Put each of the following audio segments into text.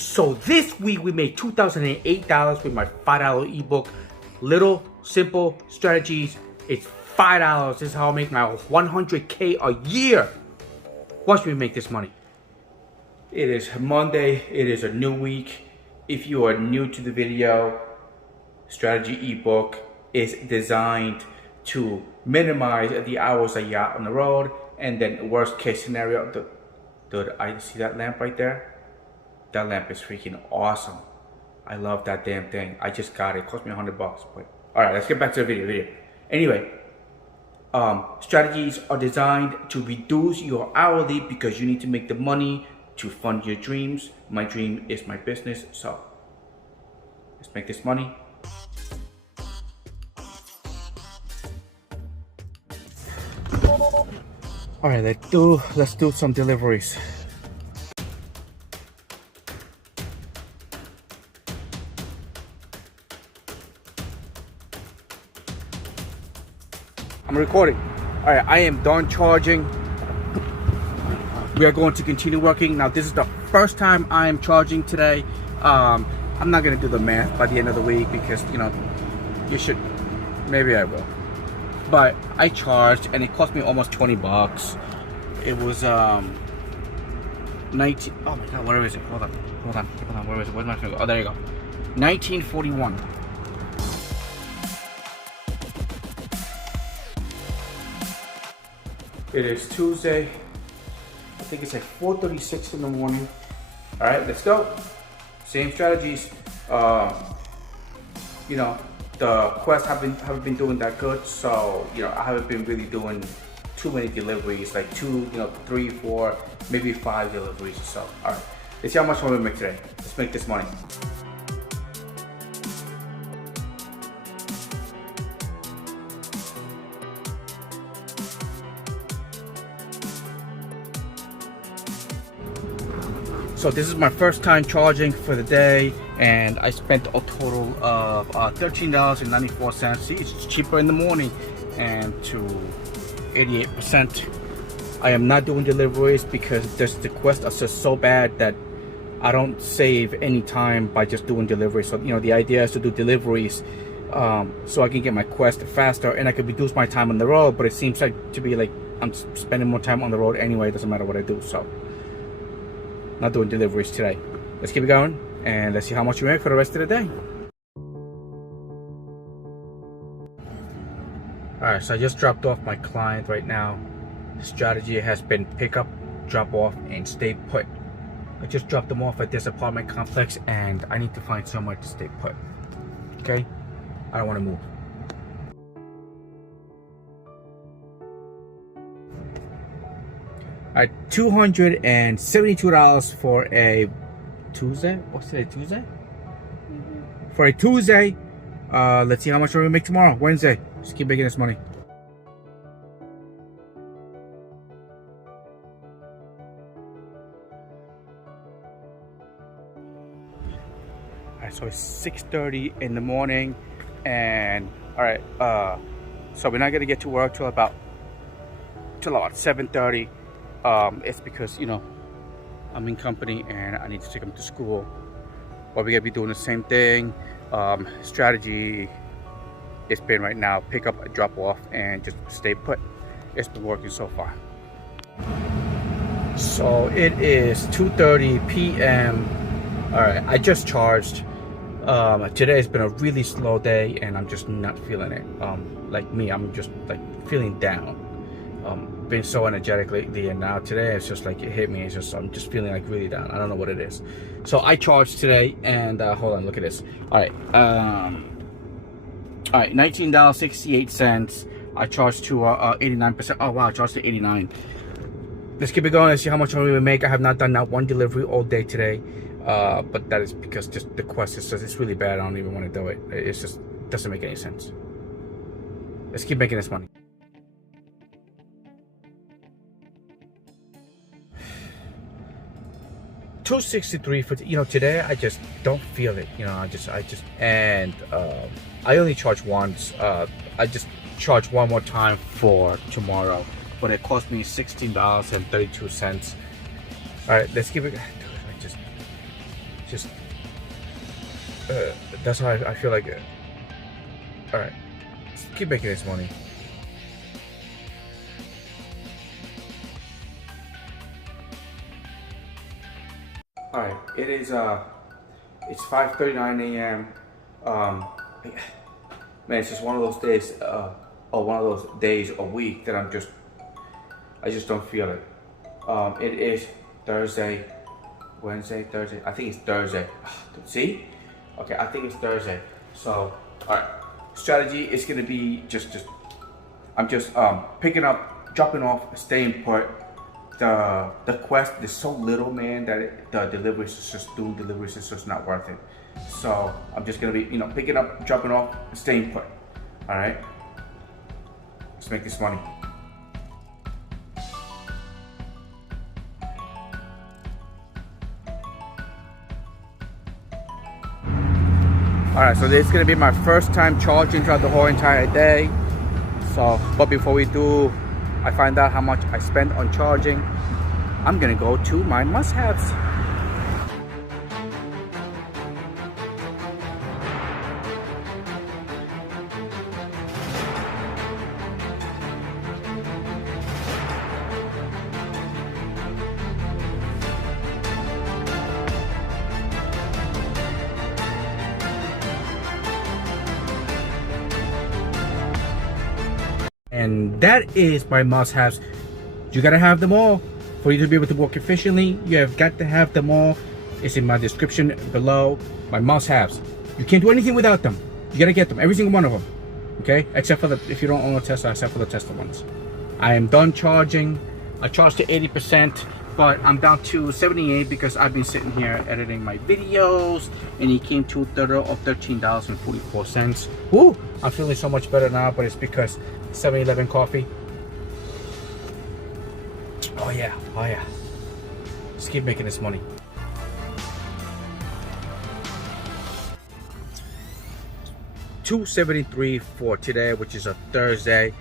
So this week we made $2,008 with my $5 ebook, Little Simple Strategies. It's $5. This is how I make my $100K a year. Watch me make this money. It is Monday. It is a new week. If you are new to the video, strategy ebook is designed to minimize the hours that you're out on the road, and then worst case scenario. Dude, I see that lamp right there? That lamp is freaking awesome. I love that damn thing. I just got it. It cost me $100. But all right, let's get back to the video. Anyway, strategies are designed to reduce your hourly because you need to make the money to fund your dreams. My dream is my business, so let's make this money. All right, let's do some deliveries. I'm recording. All right, I am done charging. We are going to continue working. Now, this is the first time I am charging today. I'm not gonna do the math by the end of the week because, you know, you should, maybe I will. But I charged and it cost me almost 20 bucks. It was 19, oh my God, where is it? Hold on, where is it? Where's my finger? Oh, there you go. 1941. It is Tuesday. I think it's like 4:36 in the morning. All right, let's go. Same strategies. You know, the quests haven't been doing that good, so you know I haven't been really doing too many deliveries, like 3, 4, maybe 5 deliveries or so. All right, let's see how much money we make today. Let's make this money. So this is my first time charging for the day, and I spent a total of $13.94. See, it's cheaper in the morning, and to 88%. I am not doing deliveries because the quests are just so bad that I don't save any time by just doing deliveries. So you know the idea is to do deliveries so I can get my quest faster and I can reduce my time on the road. But it seems like to be like I'm spending more time on the road anyway. It doesn't matter what I do. So. Not doing deliveries today. Let's keep it going and let's see how much we make for the rest of the day. Alright, so I just dropped off my client right now. The strategy has been pick up, drop off, and stay put. I just dropped them off at this apartment complex and I need to find somewhere to stay put. Okay? I don't want to move. Alright, $272 for a Tuesday? What's today, Tuesday? Mm-hmm. For a Tuesday. Let's see how much we're gonna make tomorrow, Wednesday. Just keep making this money. Alright, so it's 6:30 in the morning, and alright, so we're not gonna get to work till about 7:30. It's because, you know, I'm in company and I need to take them to school. But we're gonna be doing the same thing. Strategy it's been right now, pick up, drop off, and just stay put. It's been working so far. So it is 2:30 p.m. All right, I just charged. Today has been a really slow day and I'm just not feeling it. Like me, I'm just like feeling down. Been so energetic lately, and now today it's just like it hit me. It's just I'm just feeling like really down. I don't know what it is. So I charged today, and hold on, look at this. All right, $19.68. I charged to 89%. Oh wow, I charged to 89. Let's keep it going. Let's see how much money we make. I have not done that one delivery all day today, but that is because just the quest is just, it's really bad. I don't even want to do it. It's just doesn't make any sense. Let's keep making this money. $263 for, you know, today I just don't feel it, you know. I just and I only charge once. I just charge one more time for tomorrow, but it cost me $16.32. All right, let's give it. just that's how I feel like it. All right, let's keep making this money. All right, it's 5:39 a.m. Man, it's just one of those days, or one of those days a week that I just don't feel it. It is Thursday, Wednesday, Thursday. I think it's Thursday. See? Okay, I think it's Thursday. So, all right. Strategy is gonna be I'm just picking up, dropping off, staying put. The quest is so little, man, that the deliveries is just not worth it. So I'm just gonna be, picking up, dropping off, staying put. All right. Let's make this money. All right, so this is gonna be my first time charging throughout the whole entire day. So, but before we do, I find out how much I spent on charging, I'm gonna go to my must-haves. And that is my must-haves. You gotta have them all for you to be able to work efficiently. You have got to have them all. It's in my description below. My must-haves. You can't do anything without them. You gotta get them, every single one of them. Okay, except for if you don't own a Tesla, except for the Tesla ones. I am done charging. I charged to 80%, but I'm down to 78 because I've been sitting here editing my videos, and it came to a total of $13.44. Woo! I'm feeling so much better now, but it's because 7-Eleven coffee. Oh yeah, oh yeah. Just keep making this money. $2.73 for today, which is a Thursday,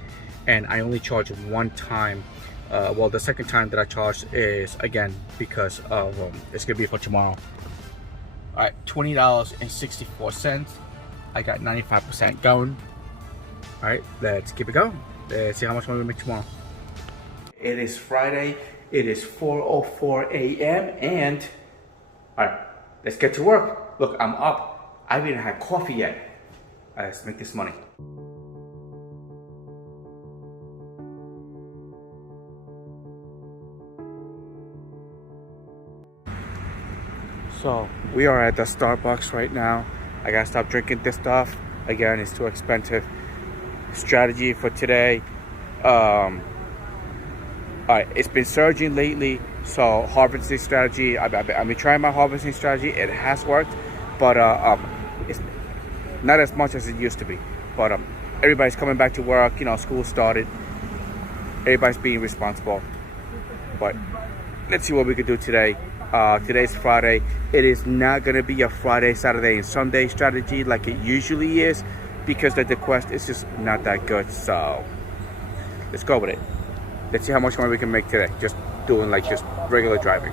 and I only charge one time. Well, the second time that I charged is again because of it's gonna be for tomorrow. All right, $20.64. I got 95% going. All right, let's keep it going. Let's see how much money we make tomorrow. It is Friday. It is 4:04 a.m. and all right, let's get to work. Look, I'm up. I haven't even had coffee yet. All right, let's make this money. So we are at the Starbucks right now. I gotta stop drinking this stuff. Again, it's too expensive. Strategy for today. All right, it's been surging lately, so harvesting strategy. I've been trying my harvesting strategy. It has worked, but it's not as much as it used to be. But everybody's coming back to work. School started. Everybody's being responsible. But let's see what we can do today. Today's Friday. It is not gonna be a Friday, Saturday, and Sunday strategy like it usually is, because the quest is just not that good. So let's go with it. Let's see how much money we can make today, just doing just regular driving.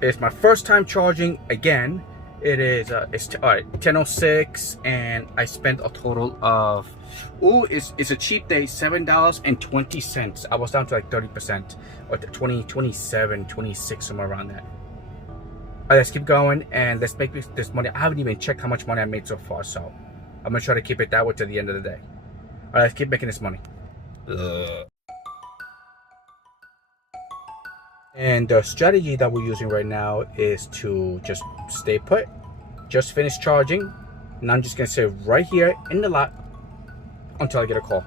It's my first time charging again. It is it's all right, 10:06, and I spent a total of it's a cheap day, $7.20. I was down to 30%, or 27, 26, somewhere around that. All right, let's keep going and let's make this money. I haven't even checked how much money I made so far, so I'm gonna try to keep it that way to the end of the day. All right, let's keep making this money. And the strategy that we're using right now is to just stay put. Just finished charging, and I'm just gonna sit right here in the lot until I get a call.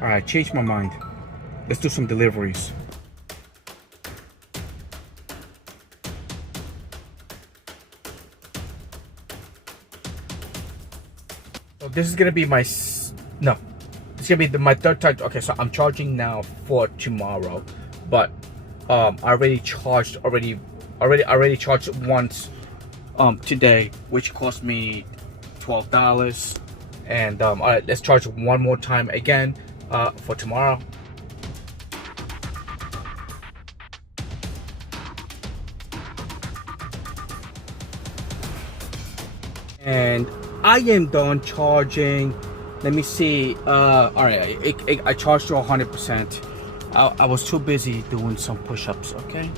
All right, changed my mind. Let's do some deliveries. So this is gonna be my it's gonna be my third time. Okay, so I'm charging now for tomorrow, but I already charged already charged once today, which cost me $12. And all right, let's charge one more time again for tomorrow. And I am done charging. Let me see. All right, I charged to 100%. I was too busy doing some push-ups. Okay.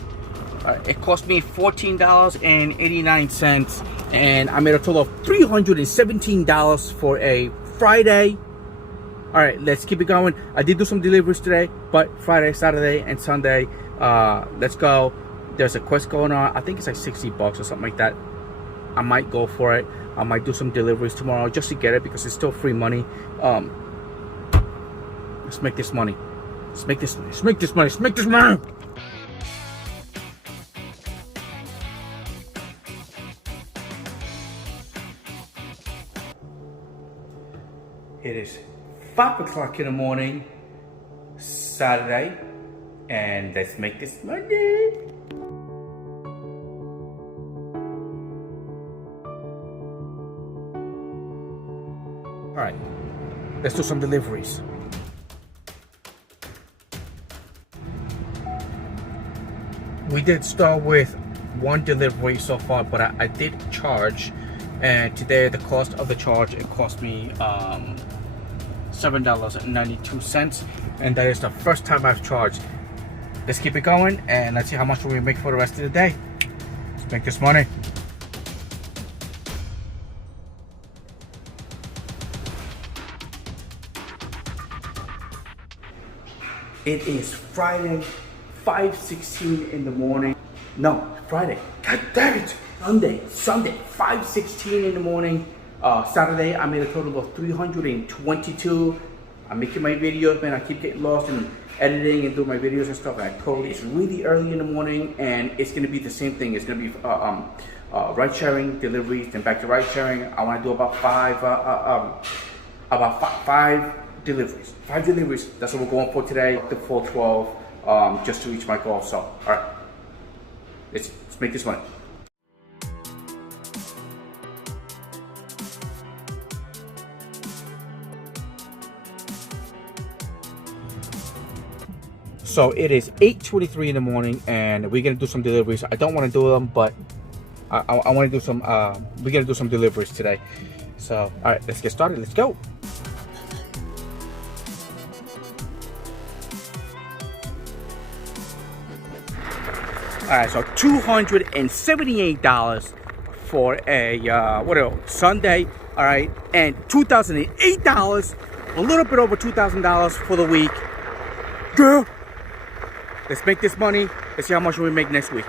All right, it cost me $14.89, and I made a total of $317 for a Friday. All right, let's keep it going. I did do some deliveries today, but Friday, Saturday, and Sunday, let's go. There's a quest going on. I think it's like $60 or something like that. I might go for it. I might do some deliveries tomorrow just to get it because it's still free money. Let's make this money. Let's make this money. Let's make this money. Let's make this money. It is 5 o'clock in the morning, Saturday, and let's make this money. All right, let's do some deliveries. We did start with one delivery so far, but I did charge, and today the cost of the charge, it cost me $7.92, and that is the first time I've charged. Let's keep it going, and let's see how much we make for the rest of the day. Let's make this money. It is Friday, 5:16 in the morning. No, Friday. God damn it. Sunday, 5:16 in the morning. Saturday, I made a total of 322. I'm making my videos, man. I keep getting lost in editing and doing my videos and stuff. It's really early in the morning, and it's gonna be the same thing. It's gonna be ride sharing, deliveries, then back to ride sharing. I want to do about five deliveries. 5 deliveries. That's what we're going for today. The full 12, just to reach my goal. So, all right, let's make this money. So it is 8:23 in the morning, and we're gonna do some deliveries. I don't want to do them, but I want to do some. We're gonna do some deliveries today. So, all right, let's get started. Let's go. All right, so $278 for a Sunday. All right, and $2,008, a little bit over $2,000 for the week. Girl, let's make this money. Let's see how much we make next week.